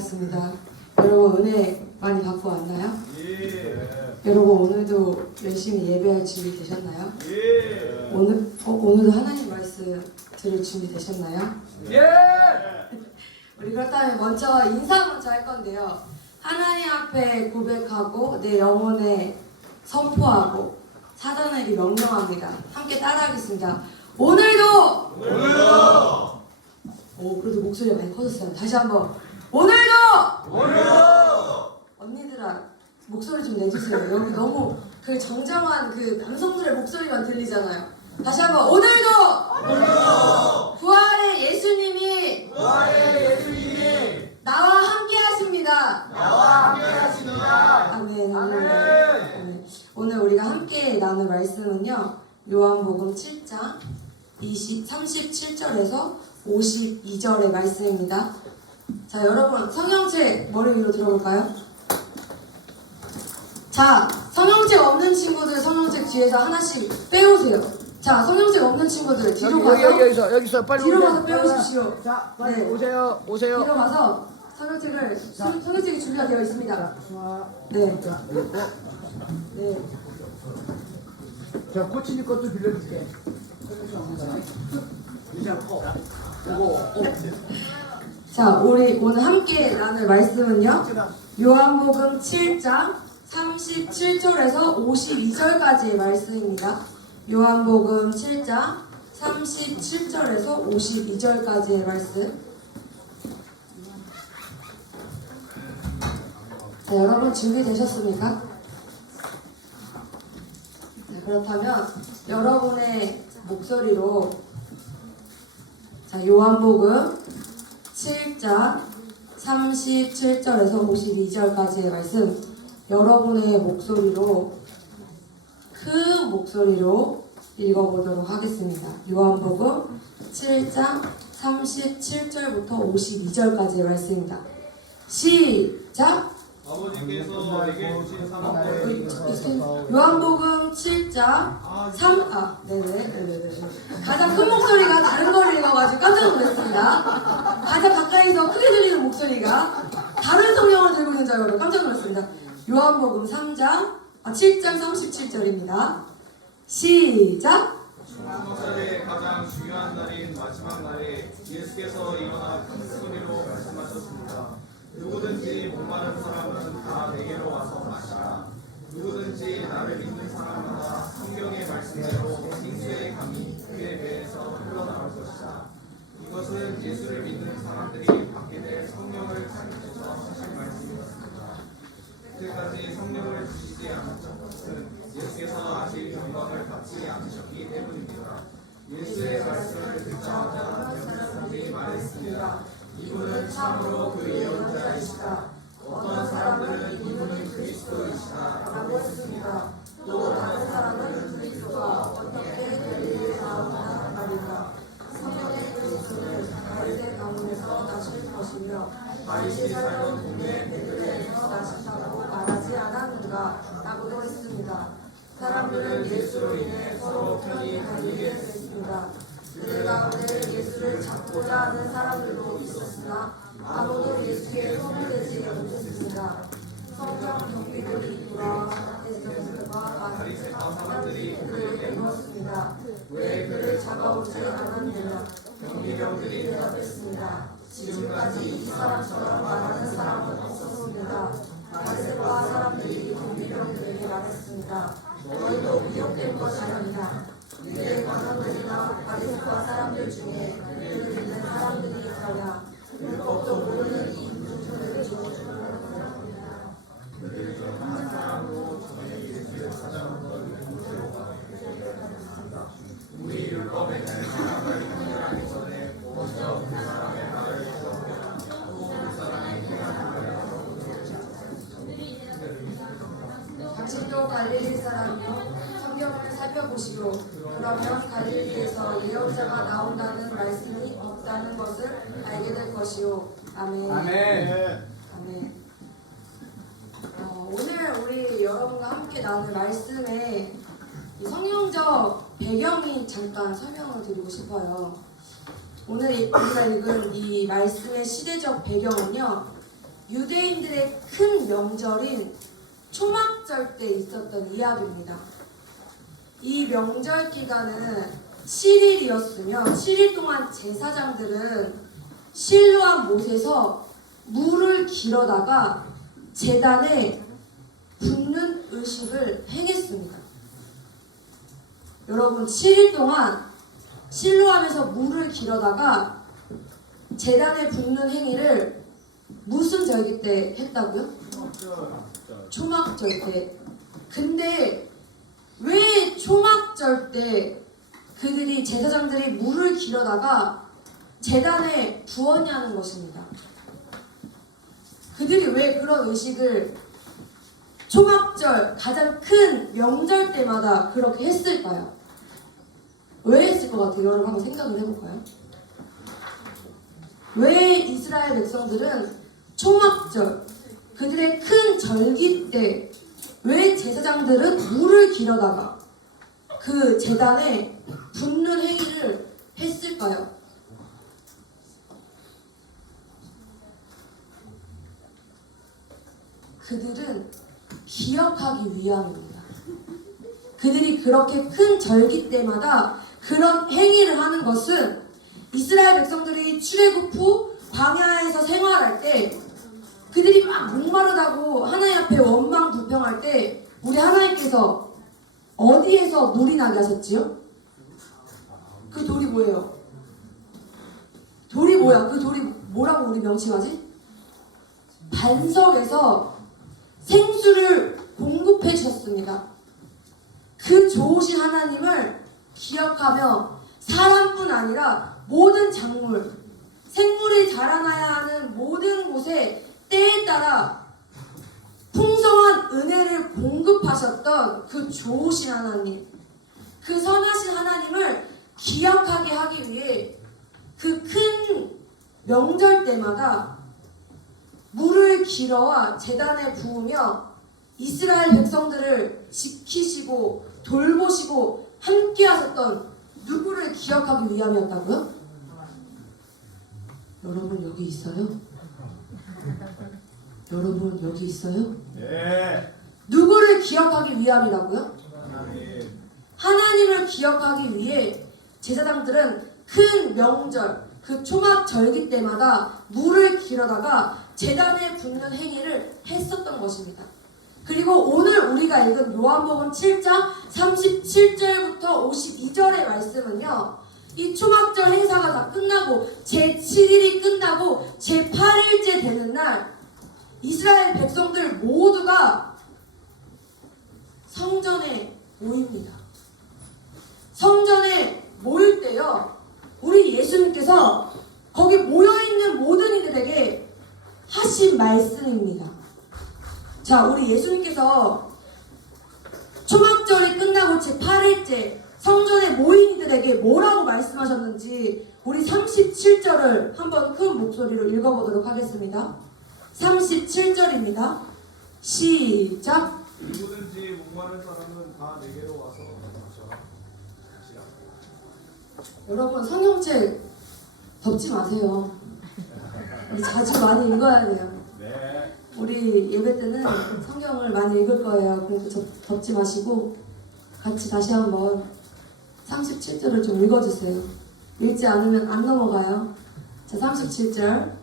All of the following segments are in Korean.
반갑습니다. 여러분 은혜 많이 받고 왔나요? 예. 여러분 오늘도 열심히 예배할 준비 되셨나요? 예. 오늘 어, 오늘도 하나님 말씀 들을 준비 되셨나요? 예. 우리 그렇다면 먼저 인사 먼저 할 건데요. 하나님 앞에 고백하고 내 영혼에 선포하고 사단에게 명령합니다. 함께 따라하겠습니다. 오늘도 오늘도 오 그래도 목소리가 많이 커졌어요. 다시 한번 오늘도 오늘도 언니들아 목소리 좀 내주세요. 여기 너무 그 정정한 그 남성들의 목소리만 들리잖아요. 다시 한번 오늘도 오늘도 부활의 예수님이 부활의 예수님이 나와 함께 하십니다. 나와 함께하십니다. 아멘. 아멘. 아멘. 오늘 우리가 함께 나눌 말씀은요. 요한복음 7장 20, 37절에서 52절의 말씀입니다. 자, 여러분 성경책 머리 위로 들어볼까요? 자, 성경책 없는 친구들 성경책 뒤에서 하나씩 빼오세요. 자, 성경책 없는 친구들 뒤로 여기 가서 여기 여기서 여기서 빨리 뒤로 오세요. 가서 빼오십시오. 자 빨리 네. 오세요 오세요. 뒤로 가서 성경책을 성- 성경책이 준비가 되어 있습니다. 자 네, 자 네. 저 코치님 것도 빌려줄게. 이자 코. 그리고 자, 우리 오늘 함께 나눌 말씀은요. 요한복음 7장 37절에서 52절까지의 말씀입니다. 요한복음 7장 37절에서 52절까지의 말씀. 자, 여러분 준비되셨습니까? 자, 그렇다면 여러분의 목소리로 자, 요한복음 7장 37절에서 52절까지의 말씀 여러분의 목소리로 큰 목소리로 읽어보도록 하겠습니다. 요한복음 7장 37절부터 52절까지의 말씀입니다. 시작! 아버지께서 내게 주신 사람들 요한복음 7장 3, 아, 네네, 네네네. 가장 큰 목소리가 다른 걸 읽어가지고 깜짝 놀랐습니다. 가장 가까이서 크게 들리는 목소리가 다른 성경을 들고 있는 줄 알고 깜짝 놀랐습니다. 요한복음 3장, 아, 7장 37절입니다. 시작! 중앙사의 가장 중요한 날인 마지막 날에 예수께서 일어나 큰 소리로 말씀하셨습니다. 누구든지 목마른 사람은 다 내게로 와서 마시라. 누구든지 나를 믿는 사람마다 성경의 말씀대로 생수의 강이 그의 배에서 흘러나올 것이다. 이것은 예수를 믿는 사람들이 받게 될 성령을 하 했습니다. 사람들은 예수로 인해 서로 편히 갈리게 됐습니다. 그들 가운데 예수를 잡고자 하는 사람들도 있었으나 아무도 예수께 손을 대지 못했습니다. 성경 경비들이 돌아와 에스더들과 바리새파 사람들이 그를 물었습니다. 왜 그를 잡아오지 않았느냐? 경비병들이 대답했습니다. 지금까지 이 사람처럼 말하는 사람은 없었습니다. 바리새파 사람들이 경비병들에게 말했습니다. 너희도 갈릴리 사람이요 성경을 살펴보시오 그러면 갈릴리에서 예언자가 나온다는 말씀이 없다는 것을 알게 될 것이오. 아멘. 아멘. 아멘. 어, 오늘 우리 여러분과 함께 나눌 말씀의 이 성경적 배경이 잠깐 설명을 드리고 싶어요. 오늘 이- 우리가 읽은 이 말씀의 시대적 배경은요 유대인들의 큰 명절인 초막절 때 있었던 이야기입니다. 이 명절 기간은 7일이었으며 7일 동안 제사장들은 실로한 못에서 물을 길어다가 재단에 붓는 의식을 행했습니다. 여러분 7일 동안 실로함에서 물을 길어다가 재단에 붓는 행위를 무슨 절기 때 했다고요? 초막절 때. 근데 왜 초막절 때 그들이 제사장들이 물을 길어다가 재단에 부었냐는 것입니다. 그들이 왜 그런 의식을 초막절 가장 큰 명절 때마다 그렇게 했을까요? 왜 했을 것 같아요? 여러분 한번 생각을 해볼까요? 왜 이스라엘 백성들은 초막절 그들의 큰 절기 때 왜 제사장들은 물을 길어다가 그 재단에 붓는 행위를 했을까요? 그들은 기억하기 위함입니다. 그들이 그렇게 큰 절기 때마다 그런 행위를 하는 것은 이스라엘 백성들이 출애굽 후 광야에서 생활할 때 그들이 막 목마르다고 하나님 앞에 원망 불평할 때 우리 하나님께서 어디에서 물이 나게 하셨지요? 그 돌이 뭐예요? 돌이 뭐야? 그 돌이 뭐라고 우리 명칭하지? 반석에서 생수를 공급해 주셨습니다. 그 좋으신 하나님을 기억하며 사람뿐 아니라 모든 작물, 생물이 자라나야 하는 모든 곳에 때에 따라 풍성한 은혜를 공급하셨던 그 좋으신 하나님, 그 선하신 하나님을 기억하게 하기 위해 그 큰 명절 때마다 물을 길어와 재단에 부으며 이스라엘 백성들을 지키시고 돌보시고 함께 하셨던 누구를 기억하기 위함이었다고요? 여러분 여기 있어요? 여러분 여기 있어요? 네. 누구를 기억하기 위함이라고요? 하나님. 하나님을 기억하기 위해 제사장들은 큰 명절, 그 초막 절기 때마다 물을 길어다가 재단에 붓는 행위를 했었던 것입니다. 그리고 오늘 우리가 읽은 요한복음 7장 37절부터 52절의 말씀은요. 이 초막절 행사가 다 끝나고 제7일이 끝나고 제8일째 되는 날 이스라엘 백성들 모두가 성전에 모입니다. 성전에 모일 때요, 우리 예수님께서 거기 모여있는 모든 이들에게 하신 말씀입니다. 자, 우리 예수님께서 초막절이 끝나고 제8일째 성전에 모인 이들에게 뭐라고 말씀하셨는지 우리 37절을 한번 큰 목소리로 읽어보도록 하겠습니다. 37절입니다. 시작. 누구든지 목마른 사람은 다 내게로 와서 마셔라. 여러분 성경책 덮지 마세요. 자주 많이 읽어야 돼요. 네. 우리 예배 때는 성경을 많이 읽을 거예요. 그래서 저, 덮지 마시고 같이 다시 한번 37절을 좀 읽어주세요. 읽지 않으면 안 넘어가요. 자, 37절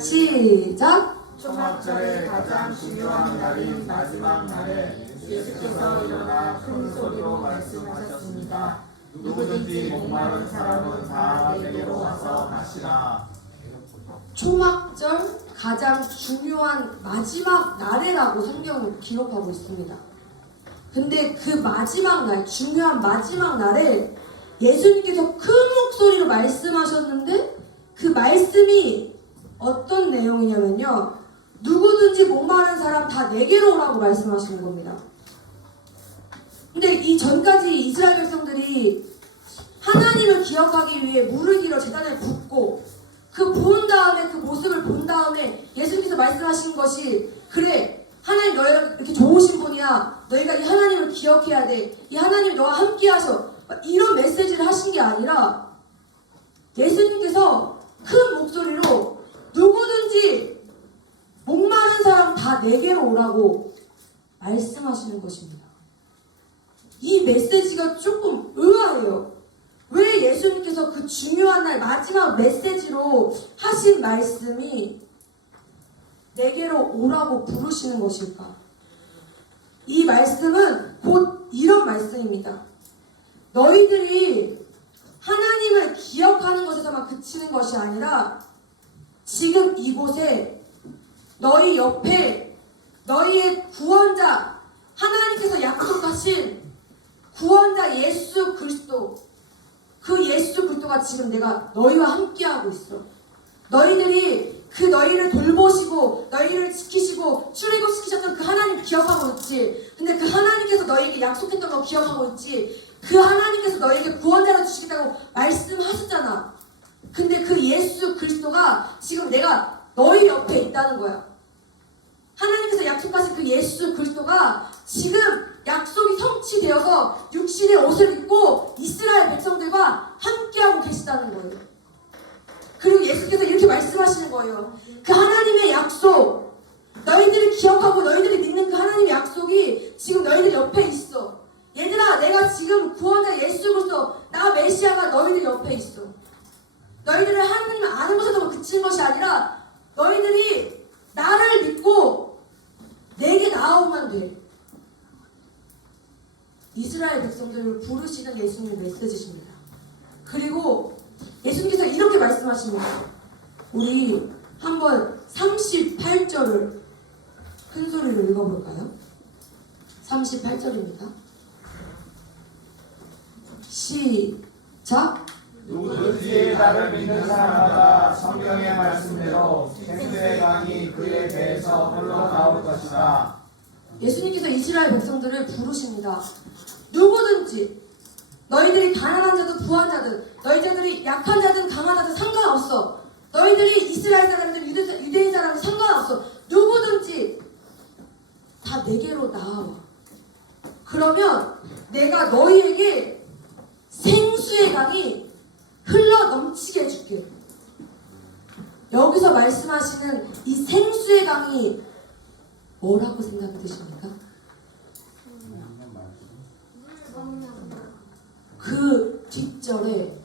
시작. 초막절의 가장 중요한 날인 마지막 날에 예수께서 일어나 큰 소리로 말씀하셨습니다. 누구든지 목마른 사람은 다 내게로 와서 마시라. 초막절 가장 중요한 마지막 날이라고 성경은 기록하고 있습니다. 근데 그 마지막 날, 중요한 마지막 날에 예수님께서 큰 목소리로 말씀하셨는데 그 말씀이 어떤 내용이냐면요. 누구든지 목마른 사람 다 내게로 오라고 말씀하시는 겁니다. 근데 이 전까지 이스라엘 백성들이 하나님을 기억하기 위해 물을 길어 재단을 붓고 그 부은 다음에 그 모습을 본 다음에 예수님께서 말씀하신 것이 그래 하나님 너희가 이렇게 좋으신 분이야 너희가 이 하나님을 기억해야 돼이 하나님이 너와 함께 하셔 이런 메시지를 하신 게 아니라 예수님께서 큰 목소리로 누구든지 있다고 말씀하시는 것입니다. 이 메시지가 조금 의아해요. 왜 예수님께서 그 중요한 날 마지막 메시지로 하신 말씀이 내게로 오라고 부르시는 것일까? 이 말씀은 곧 이런 말씀입니다. 너희들이 하나님을 기억하는 것에서만 그치는 것이 아니라 지금 이곳에 너희 옆에 너희의 구원자 하나님께서 약속하신 구원자 예수 그리스도 그 예수 그리스도가 지금 내가 너희와 함께하고 있어. 너희들이 그 너희를 돌보시고 너희를 지키시고 출애굽시키셨던 그 하나님 기억하고 있지. 근데 그 하나님께서 너희에게 약속했던 거 기억하고 있지. 그 하나님께서 너희에게 구원자를 주시겠다고 말씀하셨잖아. 근데 그 예수 그리스도가 지금 내가 너희 옆에 있다는 거야. 하나님께서 약속하신 그 예수 그리스도가 지금 약속이 성취되어서 육신의 옷을 입고 이스라엘 백성들과 함께하고 계시다는 거예요. 그리고 예수께서 이렇게 말씀하시는 거예요. 그 하나님의 약속, 너희들이 기억하고 너희들이 믿는 그 하나님의 약속이 지금 너희들 옆에 있어. 얘들아, 내가 지금 구원자 예수 그리스도, 나 메시아가 너희들 옆에 있어. 너희들을 하나님을 아는 것에서만 그치는 것이 아니라 너희들이 나를 믿고 내게 나오면 돼. 이스라엘 백성들을 부르시는 예수님의 메시지십니다. 그리고 예수님께서 이렇게 말씀하십니다. 우리 한번 38절을 큰 소리로 읽어볼까요? 38절입니다. 시작! 누구든지 나를 믿는 사람마다 성경의 말씀대로 생수의 강이 그에 대해서 흘러나올 것이다. 예수님께서 이스라엘 백성들을 부르십니다. 누구든지 너희들이 가난한 자든 부한 자든 너희들이 약한 자든 강한 자든 상관없어. 너희들이 이스라엘 유대, 유대인 사람들 상관없어. 누구든지 다 내게로 나와. 그러면 내가 너희에게 생수의 강이 흘러 넘치게 해줄게. 여기서 말씀하시는 이 생수의 강이 뭐라고 생각이 드십니까? 그 뒷절에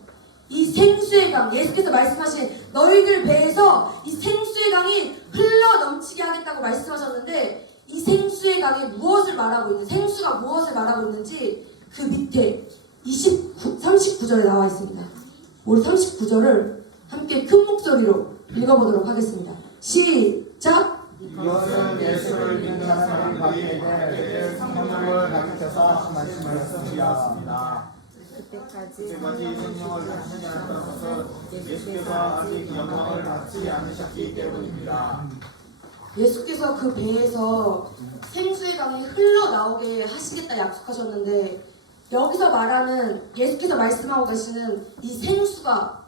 이 생수의 강, 예수께서 말씀하신 너희들 배에서 이 생수의 강이 흘러 넘치게 하겠다고 말씀하셨는데 이 생수의 강이 무엇을 말하고 있는, 생수가 무엇을 말하고 있는지 그 밑에 29, 39절에 나와 있습니다. 우리 39절을 함께 큰 목소리로 읽어보도록 하겠습니다. 시작! 이것은 예수를 믿는 사람들이 받게 성령을 가르쳐서 말씀하셨습니다. 그때까지 그때까지 성령을 않았던 것은 예수께서 아직 영광을 받지 않으셨기 때문입니다. 예수께서 그 배에서 생수의 강이 흘러나오게 하시겠다 약속하셨는데 여기서 말하는 예수께서 말씀하고 계시는 이 생수가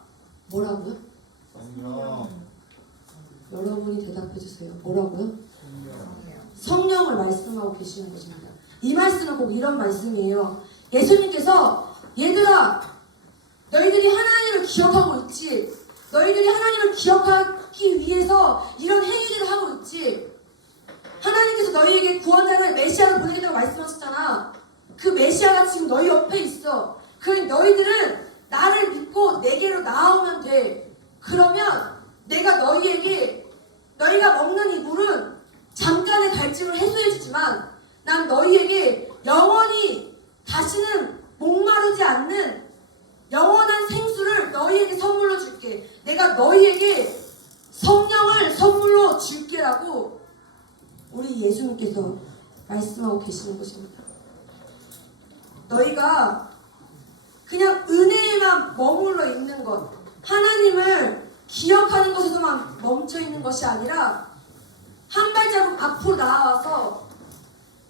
뭐라고요? 성령. 여러분이 대답해 주세요. 뭐라고요? 성령 을 말씀하고 계시는 것입니다. 이 말씀은 꼭 이런 말씀이에요. 예수님께서 얘들아 너희들이 하나님을 기억하고 있지. 너희들이 하나님을 기억하기 위해서 이런 행위들을 하고 있지. 하나님께서 너희에게 구원자를 메시아를 보내겠다고 말씀하셨잖아. 그 메시아가 지금 너희 옆에 있어. 그 너희들은 나를 믿고 내게로 나오면 돼. 그러면 내가 너희에게 너희가 먹는 이 물은 잠깐의 갈증을 해소해주지만 난 너희에게 영원히 다시는 목마르지 않는 영원한 생수를 너희에게 선물로 줄게. 내가 너희에게 성령을 선물로 줄게라고 우리 예수님께서 말씀하고 계시는 것입니다. 너희가 그냥 은혜에만 머물러 있는 것, 하나님을 기억하는 것에서만 멈춰 있는 것이 아니라 한 발자국 앞으로 나아와서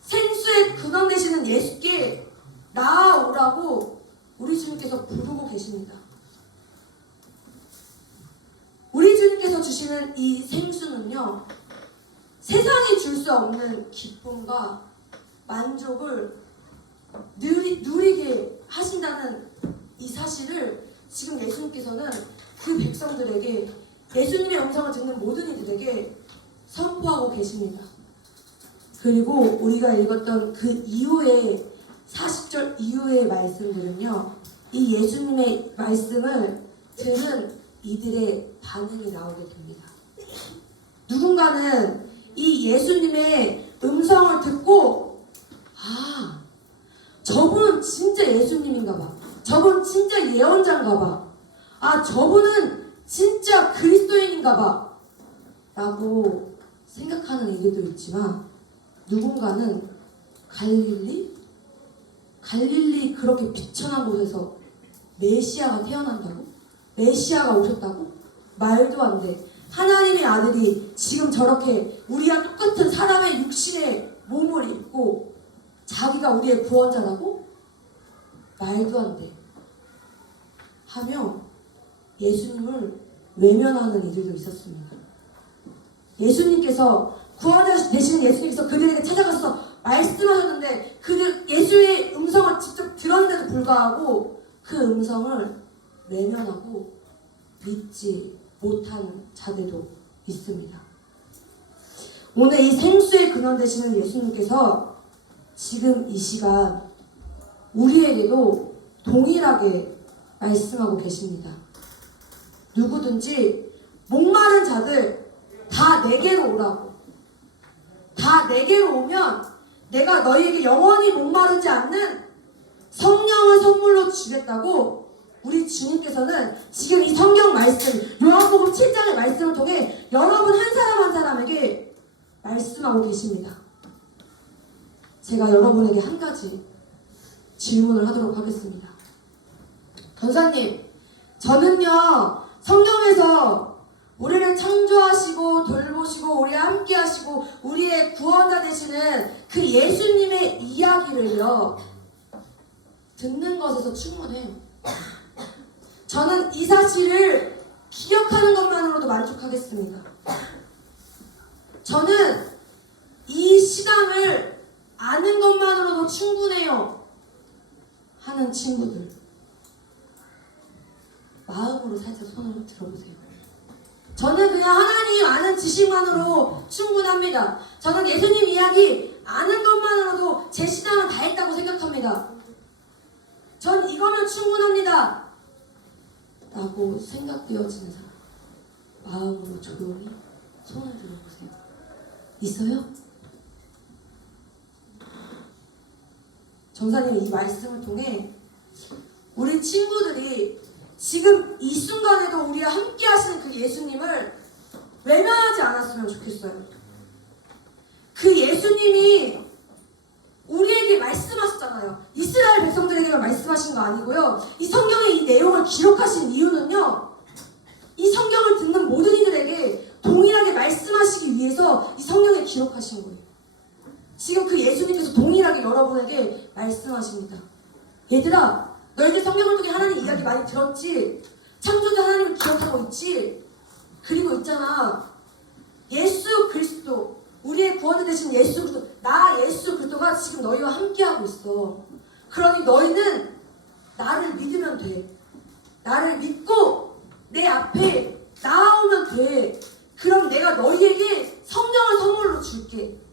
생수의 근원 되시는 예수께 나아오라고 우리 주님께서 부르고 계십니다. 우리 주님께서 주시는 이 생수는요, 세상이 줄 수 없는 기쁨과 만족을 누리, 누리게 하신다는 이 사실을 지금 예수님께서는 그 백성들에게 예수님의 음성을 듣는 모든 이들에게 선포하고 계십니다. 그리고 우리가 읽었던 그 이후에 40절 이후의 말씀들은요. 이 예수님의 말씀을 들은 이들의 반응이 나오게 됩니다. 누군가는 이 예수님의 음성을 듣고 아 저분은 진짜 예수님인가 봐. 저분 진짜 예언자인가 봐. 아 저분은 진짜 그리스도인인가 봐. 라고 생각하는 이들도 있지만 누군가는 갈릴리? 갈릴리 그렇게 비천한 곳에서 메시아가 태어난다고? 메시아가 오셨다고? 말도 안 돼. 하나님의 아들이 지금 저렇게 우리와 똑같은 사람의 육신의 몸을 입고 자기가 우리의 구원자라고? 말도 안 돼. 하며 예수님을 외면하는 이들도 있었습니다. 예수님께서 구원자 되시는 예수님께서 그들에게 찾아가서 말씀하셨는데 그들 예수의 음성을 직접 들었는데도 불구하고 그 음성을 외면하고 믿지 못한 자들도 있습니다. 오늘 이 생수의 근원 되시는 예수님께서 지금 이 시간 우리에게도 동일하게 말씀하고 계십니다. 누구든지 목마른 자들 다 내게로 오라고. 다 내게로 오면 내가 너희에게 영원히 목마르지 않는 성령을 선물로 주겠다고 우리 주님께서는 지금 이 성경 말씀, 요한복음 7장의 말씀을 통해 여러분 한 사람 한 사람에게 말씀하고 계십니다. 제가 여러분에게 한 가지 질문을 하도록 하겠습니다. 전사님, 저는요, 성경에서 우리를 창조하시고 돌보시고 우리와 함께 하시고 우리의 구원자 되시는 그 예수님의 이야기를요 듣는 것에서 충분해요. 저는 이 사실을 기억하는 것만으로도 만족하겠습니다. 저는 이 신앙을 아는 것만으로도 충분해요. 하는 친구들 마음으로 살짝 손을 들어보세요. 저는 그냥 하나님 아는 지식만으로 충분합니다. 저는 예수님 이야기 아는 것만으로도 제 신앙은 다 했다고 생각합니다. 전 이거면 충분합니다. 라고 생각되어지는 사람. 마음으로 조용히 손을 들어보세요. 있어요? 전사님 이 말씀을 통해 우리 친구들이 지금 이 순간에도 우리와 함께 하시는 그 예수님을 외면하지 않았으면 좋겠어요. 그 예수님이 우리에게 말씀하셨잖아요. 이스라엘 백성들에게만 말씀하신 거 아니고요. 이 성경의 이 내용을 기록하신 이유는요. 이 성경을 듣는 모든 이들에게 동일하게 말씀하시기 위해서 이 성경에 기록하신 거예요. 지금 그 예수님께서 동일하게 여러분에게 말씀하십니다. 얘들아, 너희들 성경을 통해 하나님 이야기 많이 들었지? 창조주 하나님을 기억하고 있지? 그리고 있잖아. 예수 그리스도, 우리의 구원자 되신 예수 그리스도, 나 예수 그리스도가 지금 너희와 함께하고 있어. 그러니 너희는 나를 믿으면 돼. 나를 믿고 내 앞에 나오면 돼. 그럼 내가 너희에게 성령을 선물로 줄게.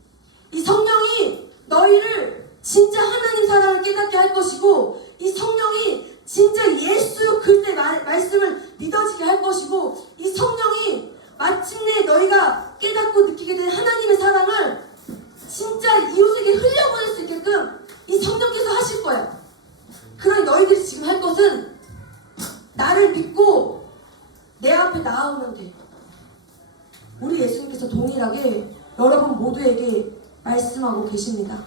이 성령이 너희를 진짜 하나님 사랑을 깨닫게 할 것이고 이 성령이 진짜 예수 그때 말씀을 믿어지게 할 것이고 이 성령이 마침내 너희가 깨닫고 느끼게 된 하나님의 사랑을 진짜 이웃에게 흘려보낼 수 있게끔 이 성령께서 하실 거야. 그러니 너희들이 지금 할 것은 나를 믿고 내 앞에 나아오면 돼. 우리 예수님께서 동일하게 여러분 모두에게 말씀하고 계십니다.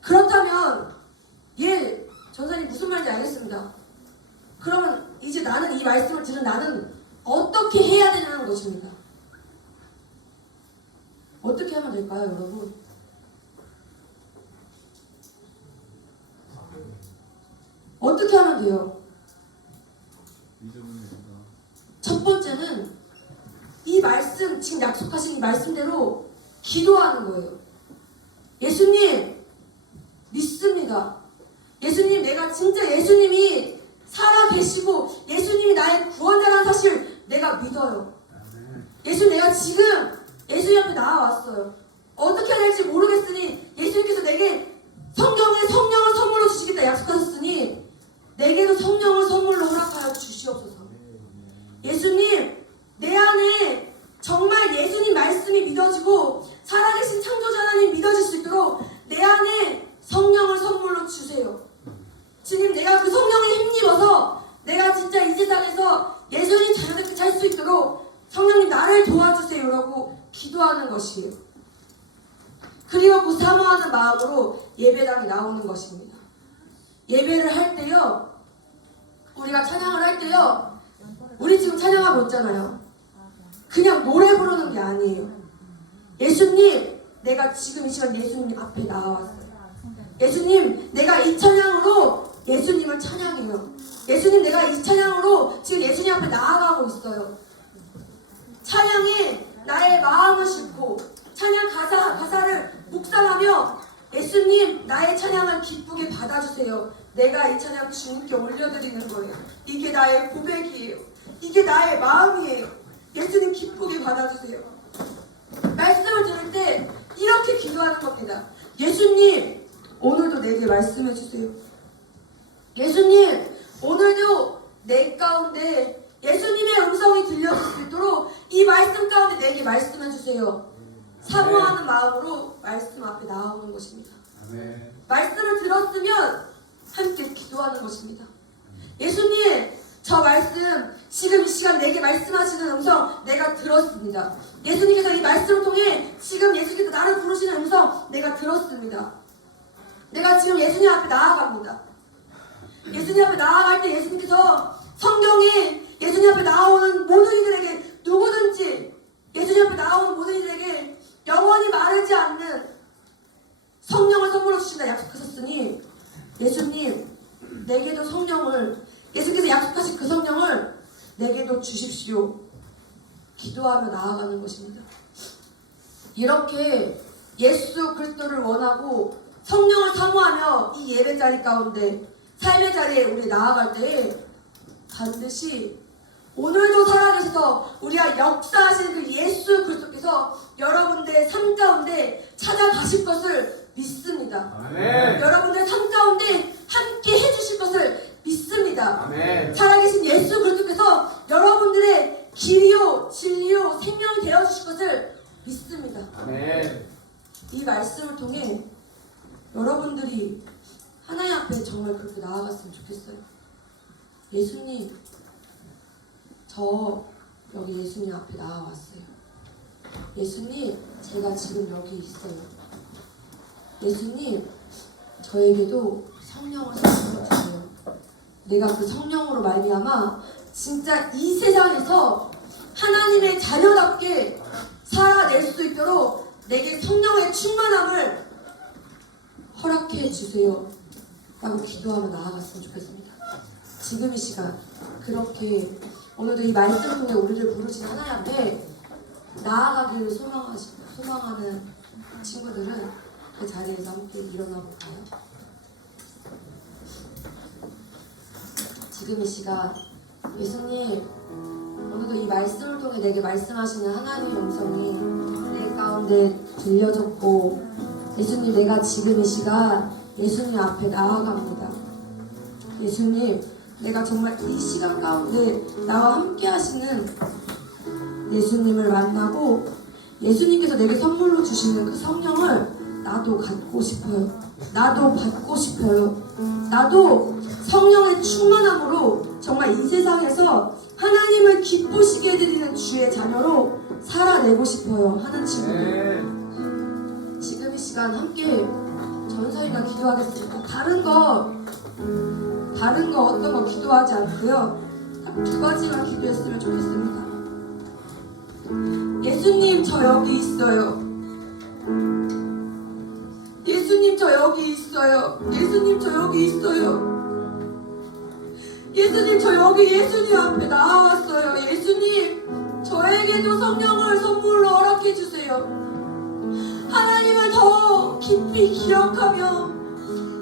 그렇다면 예 전사님 무슨 말인지 알겠습니다. 그러면 이제 나는 이 말씀을 들은 나는 어떻게 해야 되냐는 것입니다. 어떻게 하면 될까요, 여러분? 어떻게 하면 돼요? 첫 번째는 이 말씀, 지금 약속하신 이 말씀대로 기도하는 거예요. 예수님, 믿습니다. 예수님, 내가 진짜 예수님이 살아 계시고 예수님이 나의 구원자라는 사실 내가 믿어요. 예수 내가 지금 예수 옆에 나와왔어요. 어떻게 해야 될지 모르겠으니 예수님께서 내게 성경에 성령을 선물로 주시겠다 약속하셨으니 내게도 성령을 선물로 허락하여 주시옵소서. 예수님 내 안에 정말 예수님 말씀이 믿어지고 살아계신 창조자 하나님 믿어질 수 있도록 내 안에 성령을 선물로 주세요. 주님 내가 그 성령에 힘입어서 내가 진짜 이 세상에서 예수님 자녀답게 살 수 있도록 성령님 나를 도와주세요라고 기도하는 것이에요. 그리고 그 사모하는 마음으로 예배당에 나오는 것입니다. 예배를 할 때요, 우리가 찬양을 할 때요, 우리 지금 찬양하고 있잖아요. 그냥 노래 부르는 게 아니에요. 예수님, 내가 지금 이 시간 예수님 앞에 나왔어요. 예수님, 내가 이 찬양으로 예수님을 찬양해요. 예수님, 내가 이 찬양으로 지금 예수님 앞에 나아가고 있어요. 찬양에 나의 마음을 싣고 찬양 가사, 가사를 묵상하며 예수님, 나의 찬양을 기쁘게 받아주세요. 내가 이 찬양 주님께 올려드리는 거예요. 이게 나의 고백이에요. 이게 나의 마음이에요. 예수님 기쁘게 받아주세요. 말씀을 들을 때 이렇게 기도하는 겁니다. 예수님, 오늘도 내게 말씀해 주세요. 예수님, 오늘도 내 가운데 예수님의 음성이 들려질 수 있도록 이 말씀 가운데 내게 말씀해 주세요. 사모하는 마음으로 말씀 앞에 나오는 것입니다. 말씀을 들었으면 함께 기도하는 것입니다. 예수님, 저 말씀, 지금 이 시간 내게 말씀하시는 음성 내가 들었습니다. 예수님께서 이 말씀을 통해 지금 예수님께서 나를 부르시는 음성 내가 들었습니다. 내가 지금 예수님 앞에 나아갑니다. 예수님 앞에 나아갈 때 예수님께서 성경에 예수님 앞에 나오는 모든 이들에게 누구든지 예수님 앞에 나오는 모든 이들에게 영원히 마르지 않는 성령을 선물로 주신다 약속하셨으니 예수님 내게도 성령을 예수님께서 약속하신 그 성령을 내게도 주십시오. 기도하며 나아가는 것입니다. 이렇게 예수 그리스도를 원하고 성령을 사모하며 이 예배 자리 가운데 삶의 자리에 우리 나아갈 때 반드시 오늘도 살아계셔서 우리가 역사하시는 그 예수 그리스도께서 여러분들의 삶 가운데 찾아가실 것을 믿습니다. 아멘. 여러분들의 삶 가운데 함께 해주실 것을 믿습니다. 아멘. 살아계신 예수 그리스도께서 여러분들의 길이요 진리요 생명이 되어 주실 것을 믿습니다. 아멘. 이 말씀을 통해 여러분들이 하나님 앞에 정말 그렇게 나아갔으면 좋겠어요. 예수님, 저 여기 예수님 앞에 나아왔어요. 예수님, 제가 지금 여기 있어요. 예수님, 저에게도 성령을 선물로 주세요. 내가 그 성령으로 말미암아 진짜 이 세상에서 하나님의 자녀답게 살아낼 수 있도록 내게 성령의 충만함을 허락해 주세요. 라고 기도하며 나아갔으면 좋겠습니다. 지금 이 시간 그렇게 오늘도 이 말씀을 통해 우리를 부르신 하나님 앞에 나아가기를 소망하시, 소망하는 친구들은 그 자리에서 함께 일어나 볼까요? 지금 이 시간 예수님 오늘도 이 말씀을 통해 내게 말씀하시는 하나님의 음성이 내 가운데 들려졌고 예수님 내가 지금 이 시간 예수님 앞에 나아갑니다. 예수님 내가 정말 이 시간 가운데 나와 함께 하시는 예수님을 만나고 예수님께서 내게 선물로 주시는 그 성령을 나도 갖고 싶어요. 나도 받고 싶어요. 나도 성령의 충만함으로 정말 이 세상에서 하나님을 기쁘시게 해드리는 주의 자녀로 살아내고 싶어요. 하는. 아멘. 지금 이 시간 함께 전서희가 기도하겠습니다. 다른 거 다른 거 어떤 거 기도하지 않고요. 딱 두 가지만 기도했으면 좋겠습니다. 예수님 저 여기 있어요. 예수님 저 여기 있어요. 예수님 저 여기 있어요. 예수님 저 여기 예수님 앞에 나왔어요. 예수님 저에게도 성령을 선물로 허락해 주세요. 하나님을 더 깊이 기억하며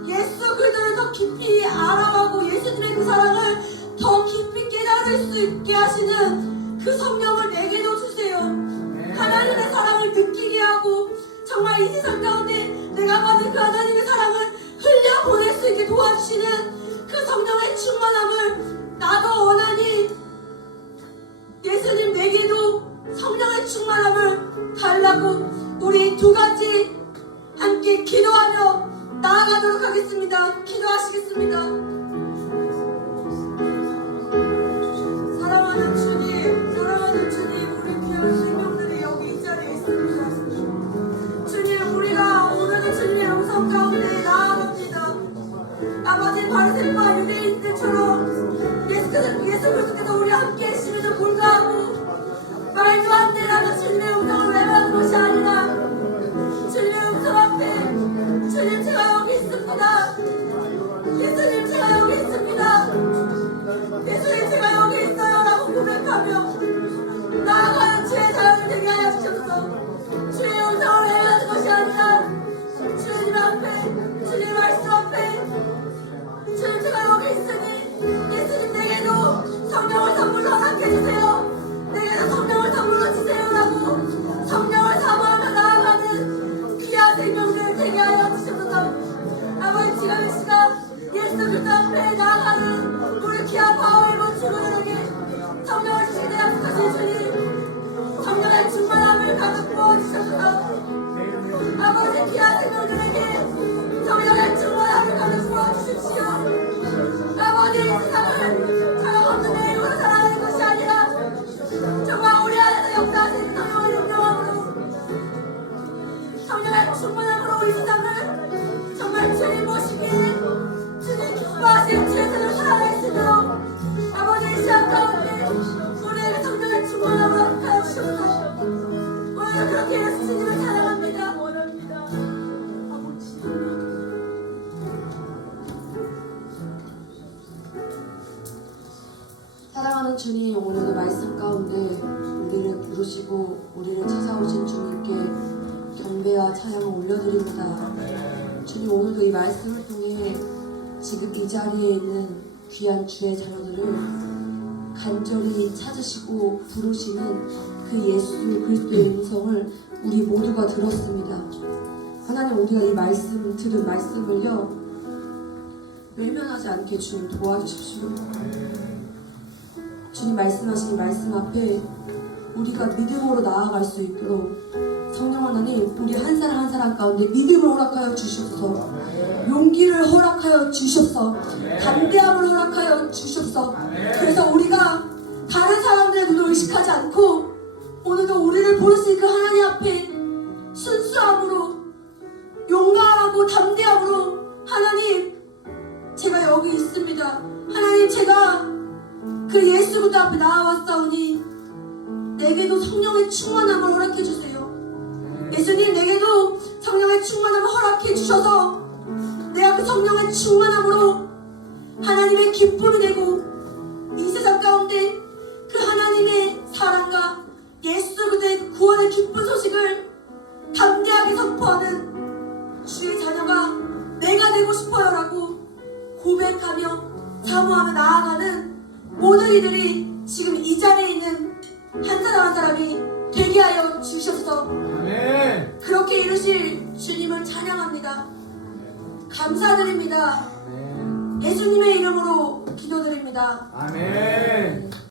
예수 그리스도를 더 깊이 알아가고 예수님의 그 사랑을 더 깊이 깨달을 수 있게 하시는 그 성령을 내게도 주세요. 하나님의 사랑을 느끼게 하고 정말 이 세상 가운데 내가 받은 그 하나님의 사랑을 흘려보낼 수 있게 도와주시는 그 성령의 충만함을 나도 원하니 예수님 내게도 성령의 충만함을 달라고 우리 두 가지 함께 기도하며 나아가도록 하겠습니다. 기도하시겠습니다. 아버지 바리새파 유대인들처럼 예수께서 예수 그리스도께서 우리 함께 사랑하는 주님 오늘의 말씀 가운데 우리를 부르시고 우리를 찾아오신 주님께 경배와 찬양을 올려드립니다. 주님 오늘도 이 말씀을 통해 지금 이 자리에 있는 귀한 주의 자녀들을 간절히 찾으시고 부르시는 그 예수 그리스도의 음성을 우리 모두가 들었습니다. 하나님 우리가 이 말씀 들은 말씀을요 외면하지 않게 주님 도와주십시오. 주님 말씀하신 이 말씀 앞에 우리가 믿음으로 나아갈 수 있도록 성령 하나님 우리 한 사람 한 사람 가운데 믿음을 허락하여 주시옵소서. 용기를 허락하여 주시옵소서. 담대함을 허락하여 주시옵소서. 그래서 우리가 다른 사람들의 눈을 의식하지 않고 오늘도 우리를 보시는 그 하나님 앞에 순수함 그리스도 앞에 나와왔사오니 내게도 성령의 충만함을 허락해 주세요. 예수님 내게도 성령의 충만함을 허락해 주셔서 내가 그 성령의 충만함으로 하나님의 기쁨이 되고